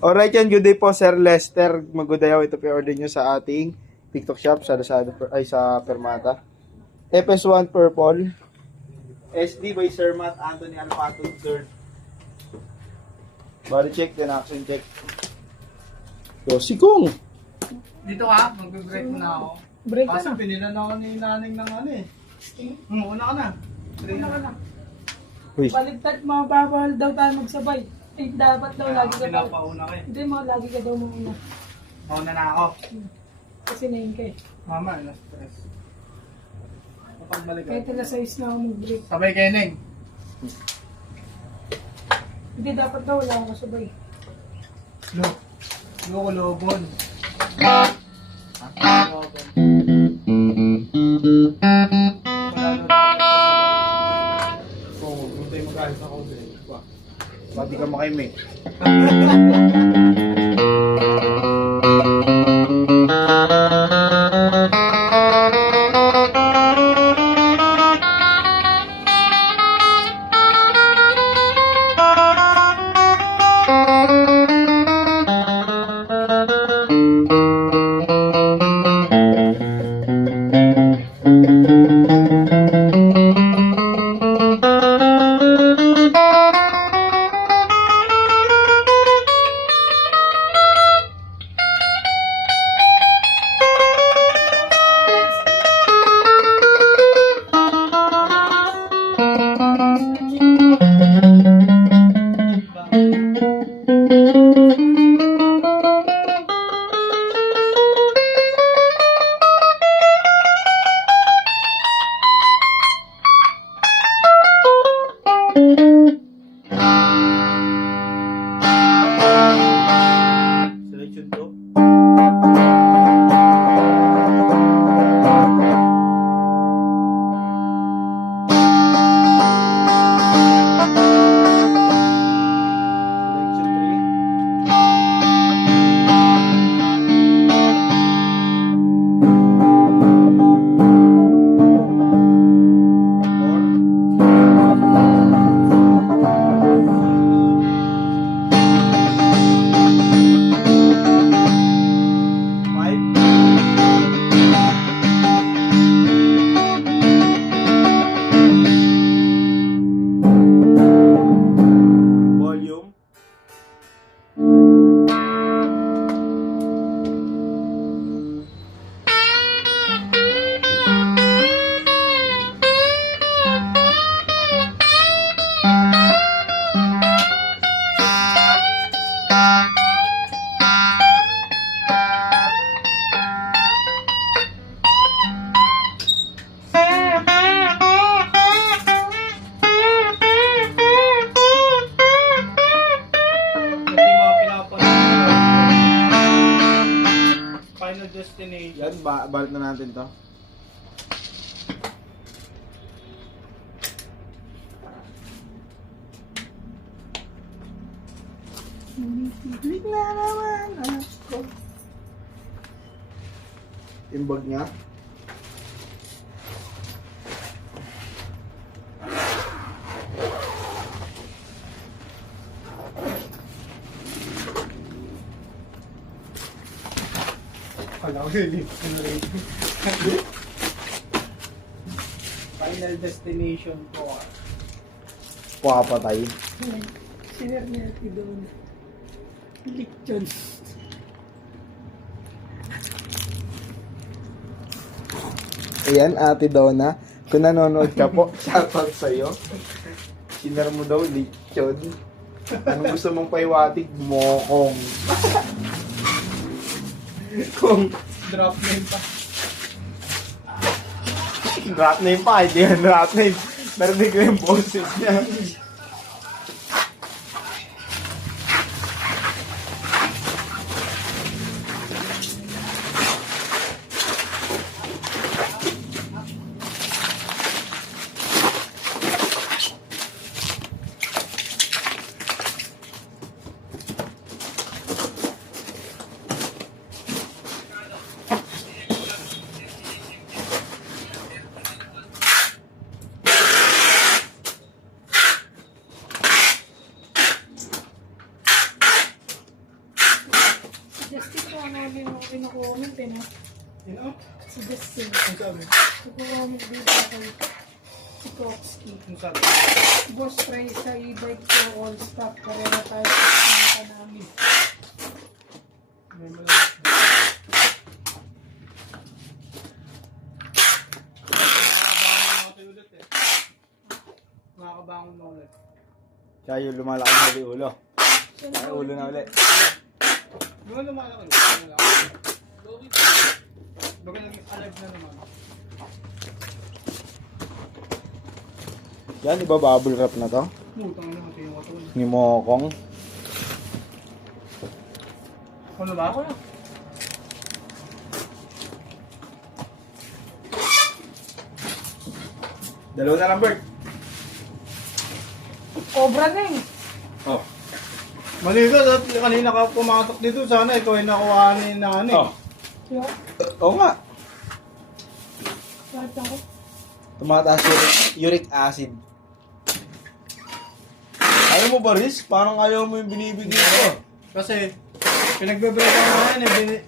Alright yan, good day po Sir Lester Magudayaw. Ito pa-order nyo sa ating TikTok shop sa Lazada, ay sa Permata. FS1 Purple. SD by Sir Matt Anthony Alpato, sir. Body check, then action check. So, sikong! Dito ha, mag-break mo na ako. Break ka Kasi na. pinilan ako ni naneng ng ano eh. Una ka na. Ano ka na? Uy, Baligtad, mababawal daw tayo magsabay. Eh, dapat daw lagi ka daw. Pinapauna ka eh. Hindi mo, lagi ka daw muna. Mauna na ako. Kasi nahin ka eh. Mama, na-stress. Kapag balik Kahit ako. alas 6 na ako mag-break. Sabay kayo, Neng. Hindi, dapat daw wala akong kasabay. Loko lobon. Oo, gusto yung mag-ayos ako din. pati ka makaime. Selection 2. Selection 3. Volume. Ito yung mga pinapanood. Final Destination. Yan, balik na natin to. Bigla na naman ako. Yung bag niya. Kala ko yung Final Destination po. Pakapatay. Sinir niya ito doon. Lichon. Ayan, Ate Donna. Kung nanonood ka po, shoutout sa'yo. Sinar mo daw, lechon. Anong gusto mong paiwatig? Mokong. Kung Drop name pa. drop name pa, hindi yan drop name. Narinig ko yung boses niya. Justin ko ano yung pinakomment eh, no? Sino? Si Justin. Ang sabi? Nagko-comment dito kay si Koksky. Ang sabi? Boss, try sa e-bike ko all stock. Pareha tayo sa pinaka namin. May malaki. Makakabangon na ulit. Kaya yung lumalaki na ulit ulo. Ay, ulo na ulit. Di ba lumalaki ulit? Baga naging alive na naman. Yan, iba bubble wrap na to? Mutang na naman yung katawan. Ni Mokong. Ano ba ako? Dalawa na lang, Bert. Cobra na eh. Oh. Mali ka, kanina ka pumatok dito. Sana ikaw ay nakuhanin ng ano eh. Oh. Yo, Oo nga. bakit ako? Tumataas uric acid. Ayaw mo ba, Riz? Parang ayaw mo yung binibigay ko. Kasi, pinagbe-break ako ngayon eh.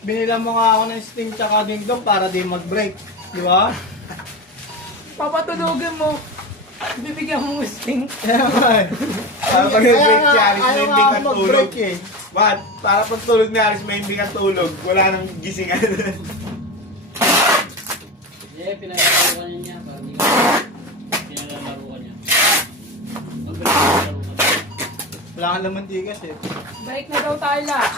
Binilang mo nga ako ng Sting tsaka Ding Dong para di mag-break. Di ba? Papatulogin mo. Bibigyan mo ng sting. Kaya nga eh. Para pag nag-break si Aris, ayaw may nga hindi ako ka tulog. mag-break eh. Bakit? Para pag tulog ni Aris, may hindi ka tulog. Wala nang gisingan. Eh, pinalalaro ka niya para hindi ka pinalalaro ka niya. Pag pinalalaro ka niya. Wala kang laman tigas eh. Balik na daw tayo lahat.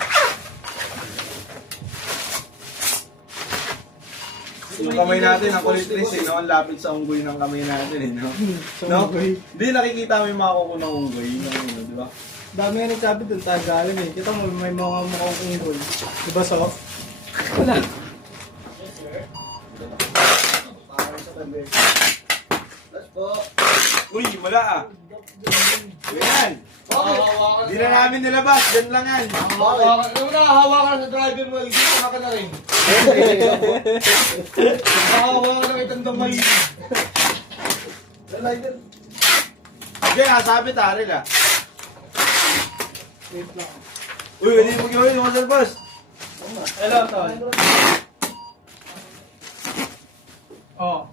Yung kamay natin, ang kulit rin eh, no? Ang lapit sa unggoy ng kamay natin eh, no? Sa No? unggoy. Hindi, nakikita mo yung mga kuko ng unggoy. Yung ano, di ba? Dami nga nagsabi doon, tagalan eh. Kita mo, may mga mukhang unggoy. Di ba so? Wala. Uy, wala ah. Yan. Di na namin nilabas, dyan lang yan. Nung nakahawakan sa driver mo, isip ka na rin. Nakahawakan ng itang damay. Okay, sabi taril ah. Wait lang. Uy, hindi mo gawin yung masal boss. Hello, Tol. Oh.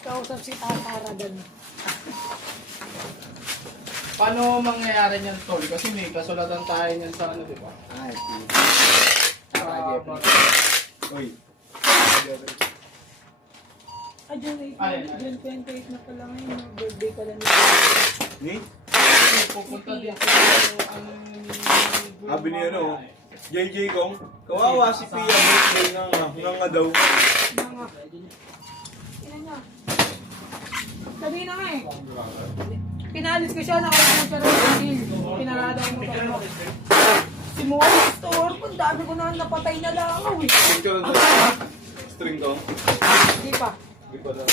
Kausap si Tatara doon. Paano mangyayari niyan, Tol? Kasi may kasulatan tayo niyan sa ano, di ba? Ay, uy. Ah, June 8 Ay, na. ay. June 28 na pala ngayon. Birthday ka lang. Ni? Pupunta dito ang... Sabi ni ano, JJ Kong, kawawa si Pia birthday nga daw. Mga. Ina niya. Sabi na nga eh. Pinalis ko siya, nakalimutan siya rin sa hill. Pinarada ko mo. Si Morris Store, kung dami ko na napatay na lang ako eh. Picture na string ko. Hindi pa. Hindi pa daw.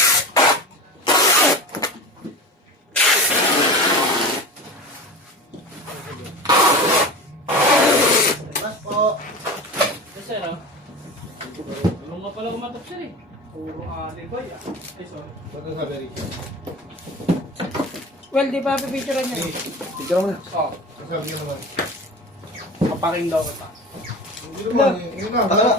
Kasi ah, ano nga pala kumatok siya eh. Puro alibay ah. Ay, sorry. Well, di ba pipicturean niya? Picture mo na. Oh. Kapaking daw kita.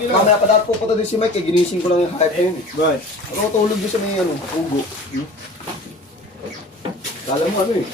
Mamaya pa dapat pupunta din si Mike, eh, ginising ko lang yung hype yun. Bakit? Ako tulog doon sa may ugo. Kala mo ano eh.